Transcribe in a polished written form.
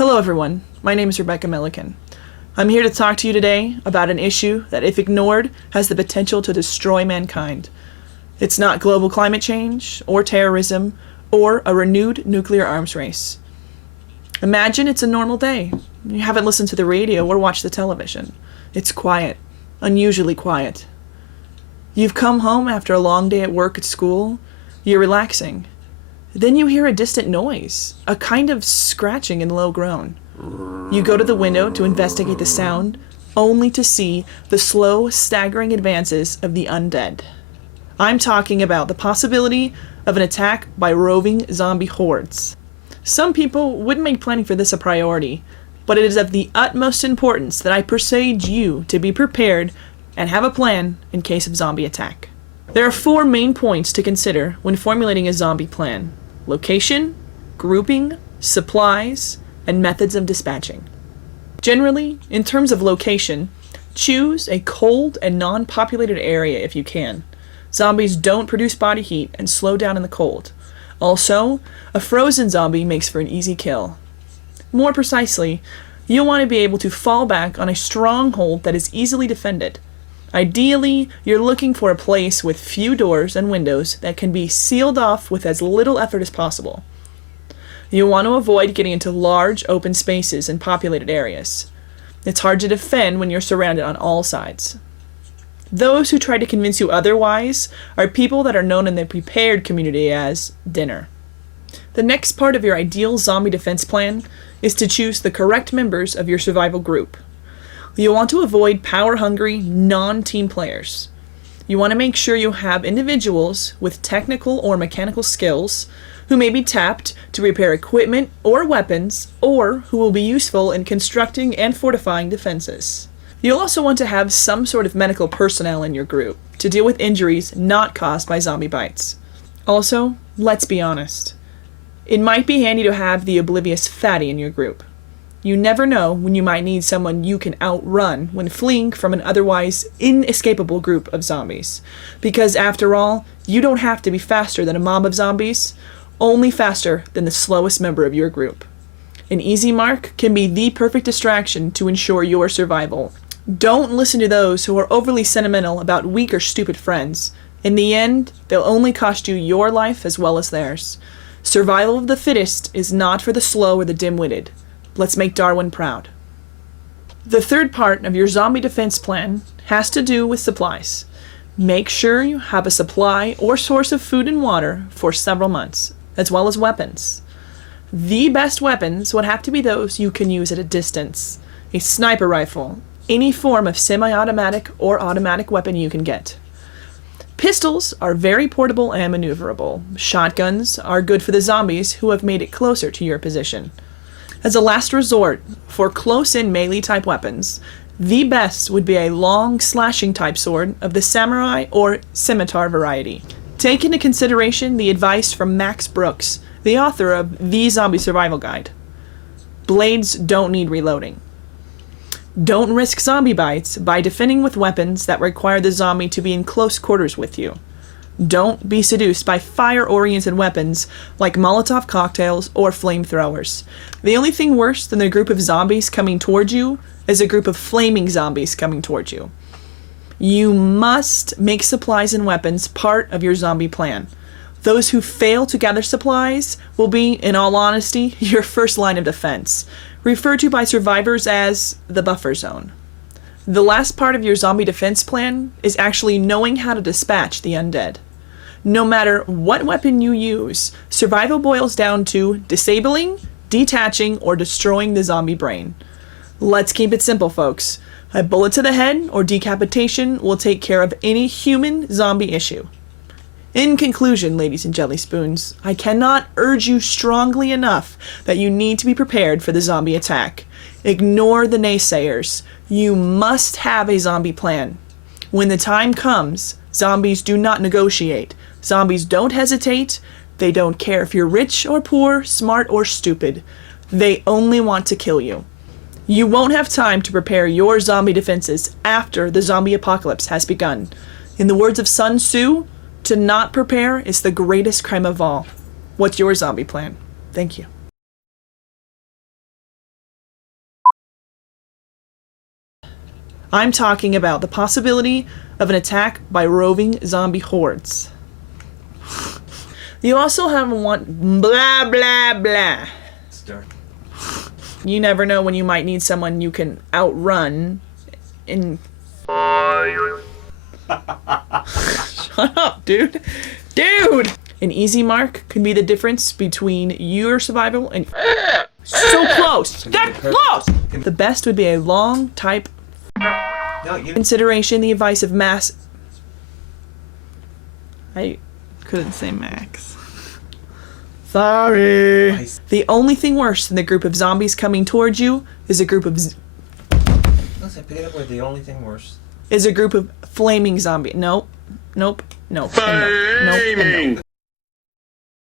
Hello everyone, my name is Rebecca Milliken. I'm here to talk to you today about an issue that, if ignored, has the potential to destroy mankind. It's not global climate change, or terrorism, or a renewed nuclear arms race. Imagine it's a normal day. You haven't listened to the radio or watched the television. It's quiet, unusually quiet. You've come home after a long day at work at school. You're relaxing. Then you hear a distant noise, a kind of scratching and low groan. You go to the window to investigate the sound, only to see the slow, staggering advances of the undead. I'm talking about the possibility of an attack by roving zombie hordes. Some people wouldn't make planning for this a priority, but it is of the utmost importance that I persuade you to be prepared and have a plan in case of zombie attack. There are 4 main points to consider when formulating a zombie plan: location, grouping, supplies, and methods of dispatching. Generally, in terms of location, choose a cold and non-populated area if you can. Zombies don't produce body heat and slow down in the cold. Also, a frozen zombie makes for an easy kill. More precisely, you'll want to be able to fall back on a stronghold that is easily defended. Ideally, you're looking for a place with few doors and windows that can be sealed off with as little effort as possible. You'll want to avoid getting into large open spaces and populated areas. It's hard to defend when you're surrounded on all sides. Those who try to convince you otherwise are people that are known in the prepared community as dinner. The next part of your ideal zombie defense plan is to choose the correct members of your survival group. You'll want to avoid power-hungry, non-team players. You want to make sure you have individuals with technical or mechanical skills who may be tapped to repair equipment or weapons, or who will be useful in constructing and fortifying defenses. You'll also want to have some sort of medical personnel in your group to deal with injuries not caused by zombie bites. Also, let's be honest. It might be handy to have the oblivious fatty in your group. You never know when you might need someone you can outrun when fleeing from an otherwise inescapable group of zombies. Because after all, you don't have to be faster than a mob of zombies, only faster than the slowest member of your group. An easy mark can be the perfect distraction to ensure your survival. Don't listen to those who are overly sentimental about weak or stupid friends. In the end, they'll only cost you your life as well as theirs. Survival of the fittest is not for the slow or the dim-witted. Let's make Darwin proud. The third part of your zombie defense plan has to do with supplies. Make sure you have a supply or source of food and water for several months, as well as weapons. The best weapons would have to be those you can use at a distance. A sniper rifle, any form of semi-automatic or automatic weapon you can get. Pistols are very portable and maneuverable. Shotguns are good for the zombies who have made it closer to your position. As a last resort, for close-in melee-type weapons, the best would be a long slashing-type sword of the samurai or scimitar variety. Take into consideration the advice from Max Brooks, the author of The Zombie Survival Guide. Blades don't need reloading. Don't risk zombie bites by defending with weapons that require the zombie to be in close quarters with you. Don't be seduced by fire-oriented weapons like Molotov cocktails or flamethrowers. The only thing worse than a group of zombies coming towards you is a group of flaming zombies coming towards you. You must make supplies and weapons part of your zombie plan. Those who fail to gather supplies will be, in all honesty, your first line of defense, referred to by survivors as the buffer zone. The last part of your zombie defense plan is actually knowing how to dispatch the undead. No matter what weapon you use, survival boils down to disabling, detaching, or destroying the zombie brain. Let's keep it simple, folks. A bullet to the head or decapitation will take care of any human zombie issue. In conclusion, ladies and jelly spoons, I cannot urge you strongly enough that you need to be prepared for the zombie attack. Ignore the naysayers. You must have a zombie plan. When the time comes, zombies do not negotiate. Zombies don't hesitate. They don't care if you're rich or poor, smart or stupid. They only want to kill you. You won't have time to prepare your zombie defenses after the zombie apocalypse has begun. In the words of Sun Tzu, to not prepare is the greatest crime of all. What's your zombie plan? Thank you. I'm talking about the possibility of an attack by roving zombie hordes. You also have one blah blah blah. Start. You never know when you might need someone you can outrun in. Shut up, dude. Dude! An easy mark could be the difference between your survival and. So close! That close! The best would be a long type. Consideration, the advice of mass. I couldn't say max. Sorry. The only thing worse than the group of zombies coming towards you is a group of. Listen, pick it up with the only thing worse. Is a group of flaming zombie. Nope. Nope. Nope. And nope. Nope. And nope.